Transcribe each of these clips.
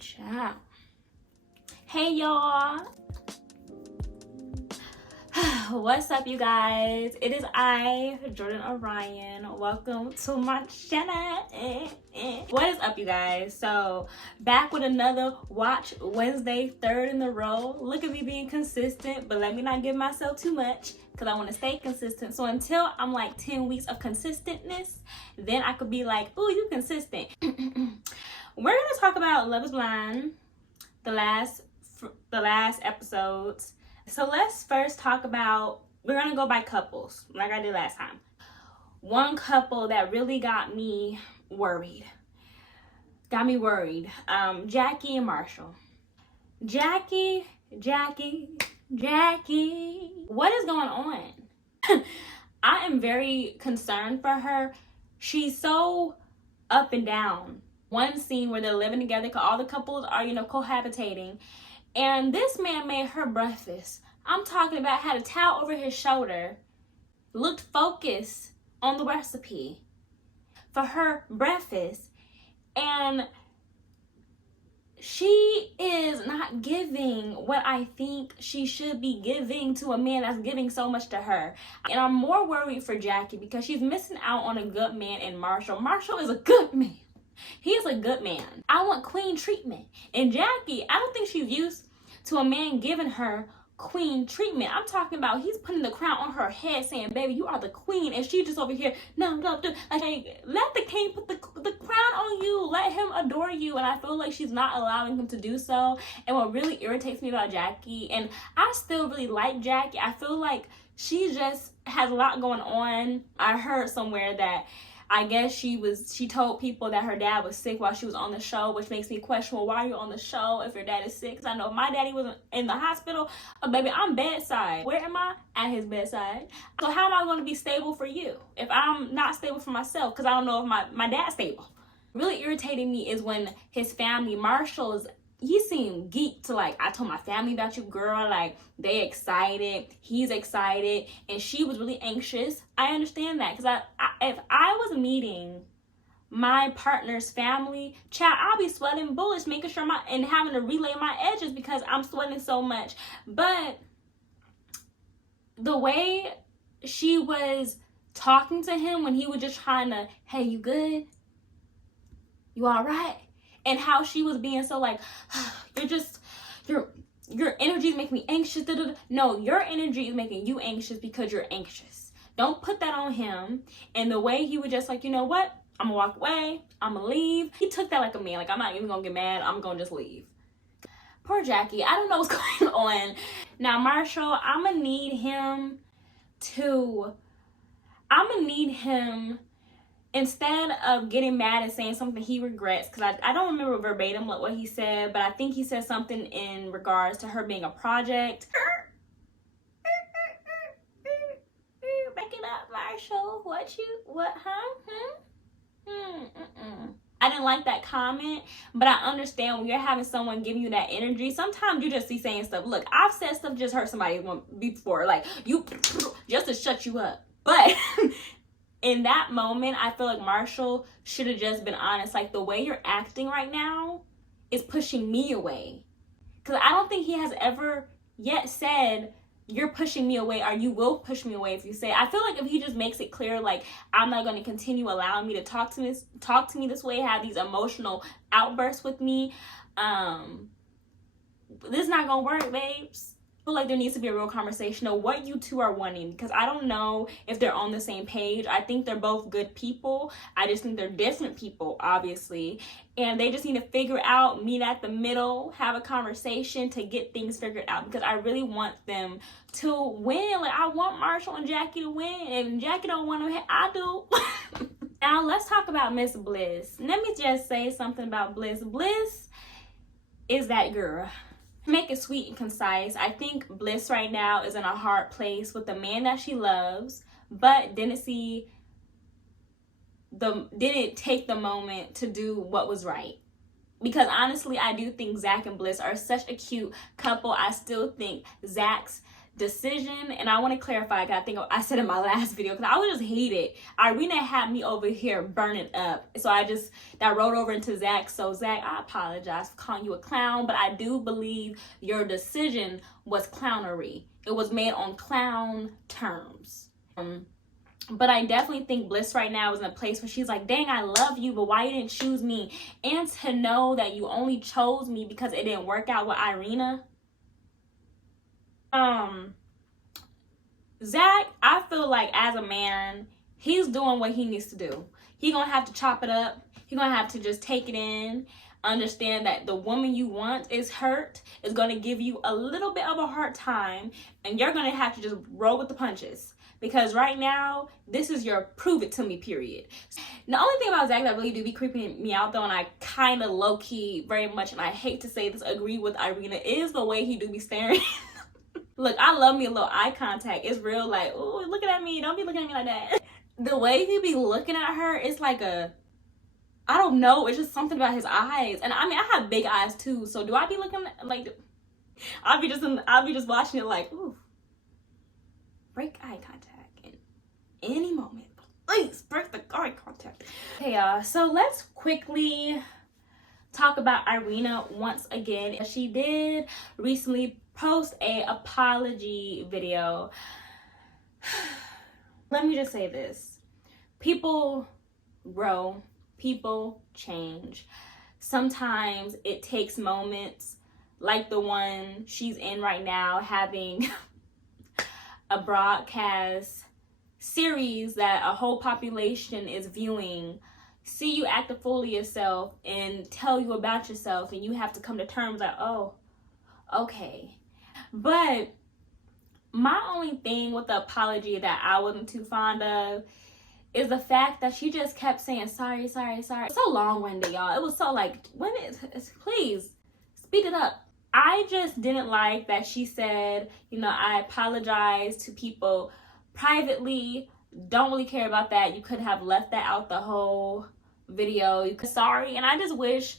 Ciao. Hey y'all. What's up, you guys? It is I, Jordan Orionn. Welcome to my channel. What is up, you guys? So back with another Watch Wednesday, third in a row. Look at me being consistent, but let me not give myself too much because I want to stay consistent. So until I'm like 10 weeks of consistentness, then I could be like, oh, you consistent. We're gonna talk about Love is Blind, the last episodes. So let's first talk about, we're gonna go by couples like I did last time. One couple that really got me worried. Jackie and Marshall. Jackie. What is going on? I am very concerned for her. She's so up and down. One scene where they're living together because all the couples are, cohabitating. And this man made her breakfast. I'm talking about had a towel over his shoulder, looked focused on the recipe for her breakfast. And she is not giving what I think she should be giving to a man that's giving so much to her. And I'm more worried for Jackie because she's missing out on a good man in Marshall. Marshall is a good man. He is a good man. I want queen treatment. And Jackie, I don't think she's used to a man giving her queen treatment. I'm talking about he's putting the crown on her head saying, baby, you are the queen. And she just over here, no, let the king put the crown on you. Let him adore you. And I feel like she's not allowing him to do so. And what really irritates me about Jackie, and I still really like Jackie, I feel like she just has a lot going on. I heard somewhere that I guess she told people that her dad was sick while she was on the show, which makes me question, well, why are you on the show if your dad is sick? Because I know if my daddy was in the hospital, baby, I'm bedside. Where am I? At his bedside. So how am I going to be stable for you if I'm not stable for myself? Because I don't know if my dad's stable. Really irritating me is when his family, Marshall's, he seemed geeked to like, I told my family about you, girl. Like, they excited. He's excited. And she was really anxious. I understand that. Because if I was meeting my partner's family, child, I'll be sweating bullets, making sure and having to relay my edges because I'm sweating so much. But the way she was talking to him when he was just trying to, hey, you good? You all right? And how she was being so like, your energy is making me anxious. No, your energy is making you anxious because you're anxious. Don't put that on him. And the way he was just like, you know what? I'm gonna walk away. I'm gonna leave. He took that like a man. Like, I'm not even gonna get mad. I'm gonna just leave. Poor Jackie. I don't know what's going on. Now, Marshall, I'm gonna need him, instead of getting mad and saying something he regrets, because I don't remember verbatim what he said, but I think he said something in regards to her being a project. Back it up, Marshall. I didn't like that comment, but I understand when you're having someone giving you that energy, sometimes you just see saying stuff. Look, I've said stuff just hurt somebody before, like, you, just to shut you up. But in that moment, I feel like Marshall should have just been honest. Like, the way you're acting right now is pushing me away. Because I don't think he has ever yet said, you're pushing me away, or you will push me away if you say. I feel like if he just makes it clear, like, I'm not going to continue allowing me to talk to me this way, have these emotional outbursts with me, this is not going to work, babes. I feel like there needs to be a real conversation of what you two are wanting, because I don't know if they're on the same page. I think they're both good people. I just think they're different people, obviously, and they just need to figure out, meet at the middle, have a conversation to get things figured out, because I really want them to win. Like, I want Marshall and Jackie to win, and Jackie don't want to. I do. Now let's talk about Miss Bliss. Let me just say something about Bliss. Bliss is that girl. Make it sweet and concise. I think Bliss right now is in a hard place with the man that she loves, but didn't take the moment to do what was right. Because honestly, I do think Zach and Bliss are such a cute couple. I still think Zach's decision, and I want to clarify, I think I said in my last video, because I would just hate it. Irina had me over here burning up, so that rolled over into Zach. So Zach, I apologize for calling you a clown, but I do believe your decision was clownery. It was made on clown terms. But I definitely think Bliss right now is in a place where she's like, dang, I love you, but why you didn't choose me? And to know that you only chose me because it didn't work out with Irina. Zach, I feel like as a man, he's doing what he needs to do. He's gonna have to chop it up. He's gonna have to just take it in, understand that the woman you want is hurt, is gonna give you a little bit of a hard time, and you're gonna have to just roll with the punches. Because right now, this is your prove it to me period. The only thing about Zach that really do be creeping me out though, and I kind of low-key very much, and I hate to say this, agree with Irina, is the way he do be staring. Look, I love me a little eye contact. It's real like, ooh, looking at me. Don't be looking at me like that. The way he be looking at her, it's like I don't know. It's just something about his eyes. And I mean, I have big eyes too. So do I be looking like, I'll be just watching it like, ooh, break eye contact in any moment. Please break the eye contact. Okay, y'all. So let's quickly talk about Irina once again. She did recently post a apology video. Let me just say this. People grow, people change. Sometimes it takes moments like the one she's in right now, having a broadcast series that a whole population is viewing, see you act a fool of yourself and tell you about yourself, and you have to come to terms like, oh, okay. But my only thing with the apology that I wasn't too fond of is the fact that she just kept saying sorry, sorry, sorry. It's so long-winded, y'all. It was so like, please speed it up. I just didn't like that she said, you know, I apologize to people privately. Don't really care about that. You could have left that out the whole video. Sorry. And I wish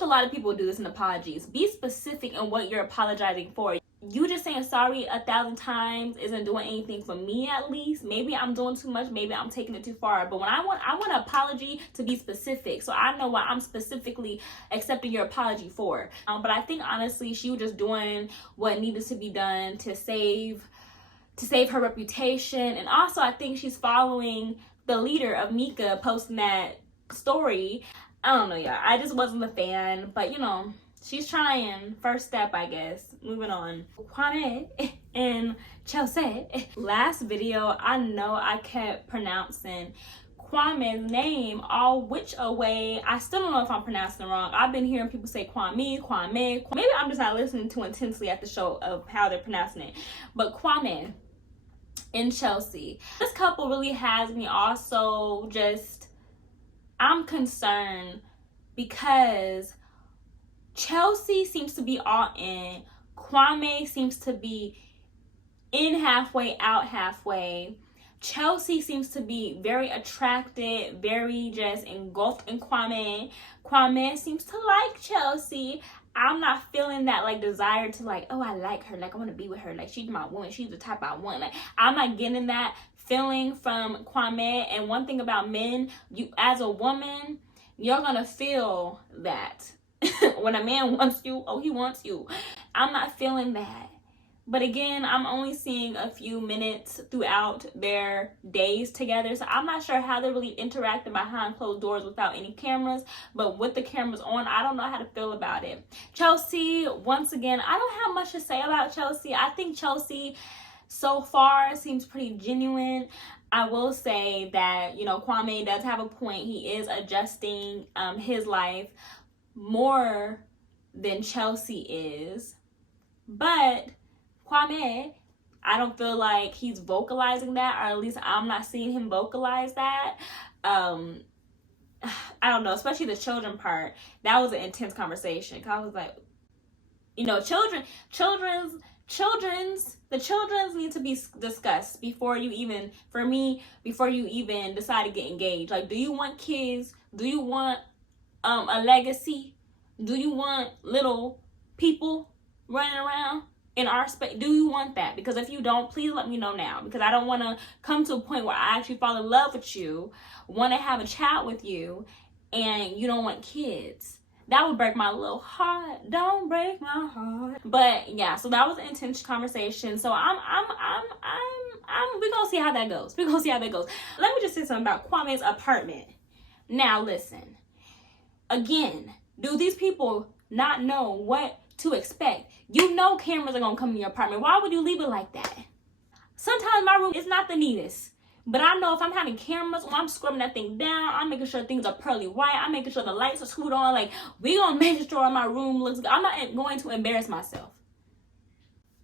a lot of people would do this in apologies. Be specific in what you're apologizing for. You just saying sorry 1,000 times isn't doing anything for me, at least. Maybe I'm doing too much. Maybe I'm taking it too far. But when I want an apology to be specific, so I know what I'm specifically accepting your apology for. But I think honestly, she was just doing what needed to be done to save her reputation. And also, I think she's following the leader of Mika posting that story. I don't know, y'all. I just wasn't a fan, but you know, she's trying. First step, I guess. Moving on. Kwame and Chelsea. Last video, I know I kept pronouncing Kwame's name all which a way. I still don't know if I'm pronouncing it wrong. I've been hearing people say Kwame. Maybe I'm just not listening too intensely at the show of how they're pronouncing it. But Kwame and Chelsea. This couple really has me also just, I'm concerned because Chelsea seems to be all in. Kwame seems to be in halfway, out halfway. Chelsea seems to be very attracted, very just engulfed in Kwame. Kwame seems to like Chelsea. I'm not feeling that like desire to like, oh, I like her. Like, I want to be with her. Like, she's my woman. She's the type I want. Like, I'm not getting that feeling from Kwame. And one thing about men, you as a woman, you're going to feel that. When a man wants you, oh, he wants you. I'm not feeling that. But again, I'm only seeing a few minutes throughout their days together. So I'm not sure how they're really interacting behind closed doors without any cameras. But with the cameras on, I don't know how to feel about it. Chelsea, once again, I don't have much to say about Chelsea. I think Chelsea so far seems pretty genuine. I will say that, you know, Kwame does have a point. He is adjusting his life more than Chelsea is. But Kwame, I don't feel like he's vocalizing that, or at least I'm not seeing him vocalize that. I don't know, especially the children part. That was an intense conversation. Cause I was like, you know, the children's need to be discussed before you even decide to get engaged. Like, do you want kids? Do you want a legacy? Do you want little people running around? in our space? Do you want that? Because if you don't, please let me know now, because I don't want to come to a point where I actually fall in love with you, want to have a child with you, and you don't want kids. That would break my little heart. Don't break my heart. But yeah, so that was an intense conversation. So we're gonna see how that goes. We're gonna see how that goes. Let me just say something about Kwame's apartment. Now listen, again, do these people not know what to expect? You know cameras are gonna come in your apartment. Why would you leave it like that? Sometimes my room is not the neatest, but I know if I'm having cameras, or I'm scrubbing that thing down, I'm making sure things are pearly white, I'm making sure the lights are screwed on, like, we gonna make sure my room looks good. I'm not going to embarrass myself.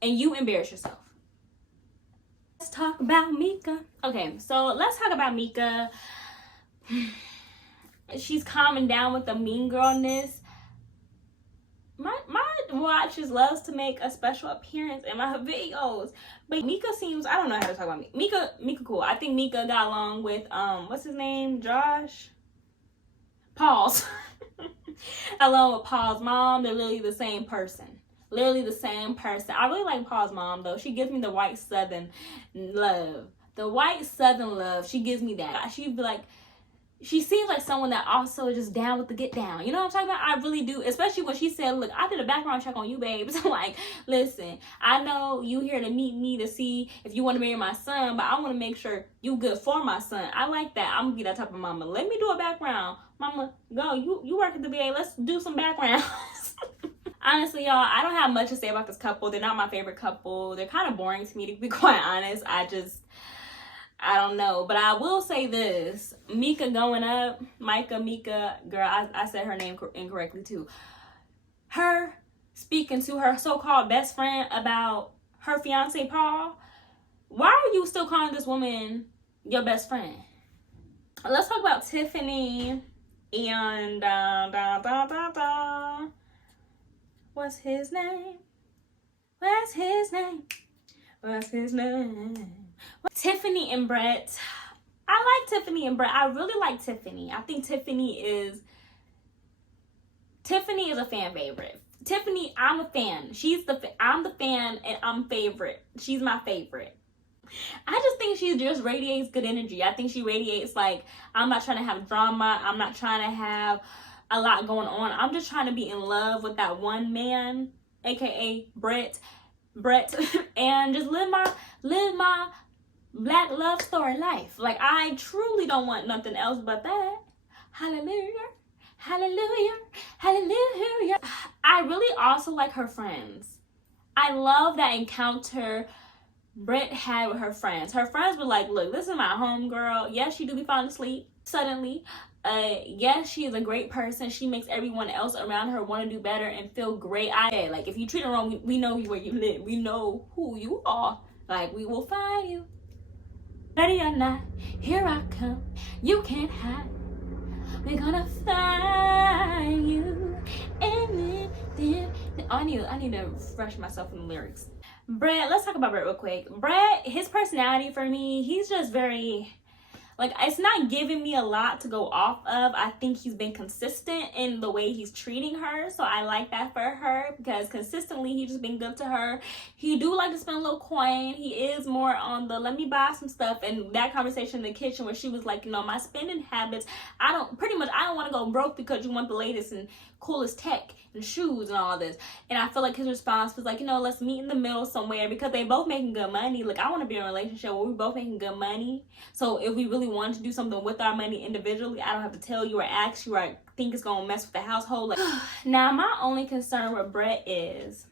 And you embarrass yourself. Let's talk about Mika. Okay, so let's talk about Mika. She's calming down with the mean girlness. My watches loves to make a special appearance in my videos, but Mika seems, I don't know how to talk about Mika. Mika cool. I think Mika got along with what's his name, Josh, Paul's along with Paul's mom. They're literally the same person. Literally the same person. I really like Paul's mom though. She gives me the white southern love. The white southern love. She gives me that. She'd be like, she seems like someone that also is just down with the get down. You know what I'm talking about? I really do. Especially when she said, look, I did a background check on you, babes. I'm like, listen, I know you here to meet me to see if you want to marry my son, but I want to make sure you good for my son. I like that. I'm going to be that type of mama. Let me do a background. Mama, go. You work at the VA. Let's do some backgrounds. Honestly, y'all, I don't have much to say about this couple. They're not my favorite couple. They're kind of boring to me, to be quite honest. I don't know, but I will say this. Mika going up, Mika, girl, I said her name incorrectly too. Her speaking to her so-called best friend about her fiance, Paul. Why are you still calling this woman your best friend? Let's talk about Tiffany and what's his name? What's his name? What's his name? Tiffany and Brett. I like Tiffany and Brett. I really like Tiffany. I think Tiffany is a fan favorite. Tiffany, I'm a fan. I'm the fan and I'm favorite. She's my favorite. I just think she just radiates good energy. I think she radiates like, I'm not trying to have drama. I'm not trying to have a lot going on. I'm just trying to be in love with that one man, aka Brett, and just live my Black love story life. Like, I truly don't want nothing else but that. Hallelujah, hallelujah, hallelujah. I really also like her friends. I love that encounter Brett had with her friends. Her friends were like, look, this is my homegirl. Yes, she do be falling asleep suddenly. Yes, she is a great person. She makes everyone else around her want to do better and feel great. Like, if you treat her wrong, we know where you live. We know who you are. Like, we will find you. Ready or not, here I come. You can't hide. We're gonna find you. And then I need to refresh myself in the lyrics. Brett, let's talk about Brett real quick. Brett, his personality for me, he's just very, like, it's not giving me a lot to go off of. I think he's been consistent in the way he's treating her. So I like that for her, because consistently he's just been good to her. He do like to spend a little coin. He is more on the let me buy some stuff. And that conversation in the kitchen where she was like, you know, my spending habits, I don't want to go broke because you want the latest and coolest tech and shoes and all this. And I feel like his response was like, you know, let's meet in the middle somewhere, because they both making good money. Like, I want to be in a relationship where we both making good money. So if we really want to do something with our money individually, I don't have to tell you or ask you or I think it's gonna mess with the household. Like, now my only concern with Brett is,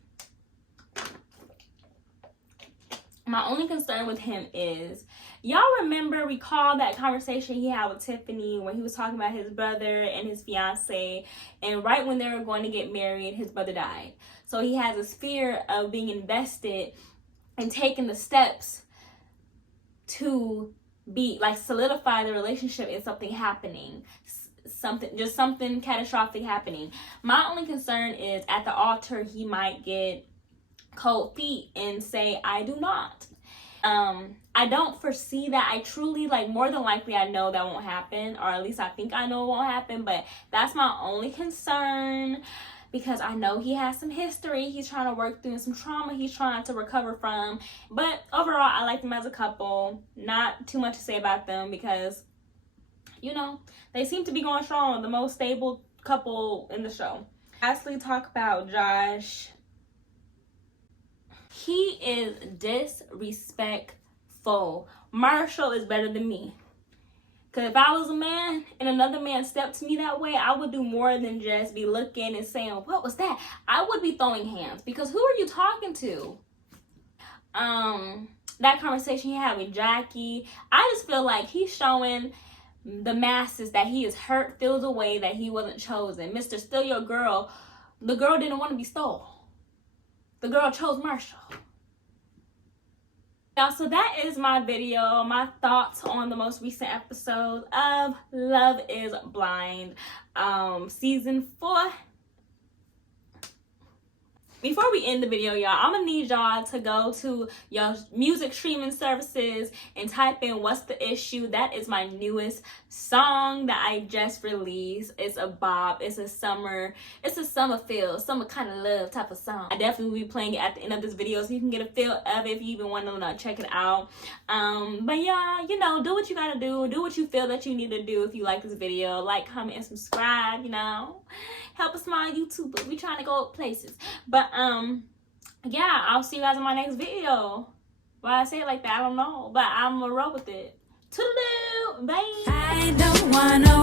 y'all recall that conversation he had with Tiffany when he was talking about his brother and his fiance, and right when they were going to get married, his brother died. So he has this fear of being invested and taking the steps to be like solidify the relationship in something happening, something catastrophic happening. My only concern is at the altar he might get cold feet and say, I do not. I don't foresee that. I truly, like, more than likely I know that won't happen, or at least I think I know it won't happen, but that's my only concern. because I know he has some history he's trying to work through and some trauma he's trying to recover from. But overall, I like them as a couple. Not too much to say about them because, you know, they seem to be going strong. The most stable couple in the show. Lastly, talk about Josh. He is disrespectful. Marshall is better than me. Because if I was a man and another man stepped to me that way, I would do more than just be looking and saying, what was that? I would be throwing hands. Because who are you talking to? That conversation he had with Jackie, I just feel like he's showing the masses that he is hurt, feels away, that he wasn't chosen. Mr. Still Your Girl, the girl didn't want to be stole. The girl chose Marshall. Y'all, so that is my video, my thoughts on the most recent episode of Love is Blind, season 4. Before we end the video, y'all, I'm gonna need y'all to go to your music streaming services and type in What's the Issue. That is my newest song that I just released. It's a bop. It's a summer feel, summer kind of love type of song. I definitely will be playing it at the end of this video so you can get a feel of it if you even want to check it out. But yeah, you know, do what you gotta do. Do what you feel that you need to do if you like this video. Like, comment, and subscribe, you know. Help a small YouTuber. We trying to go places. But yeah, I'll see you guys in my next video. Why I say it like that, I don't know. But I'm gonna roll with it. Toodaloo. Bye. I don't wanna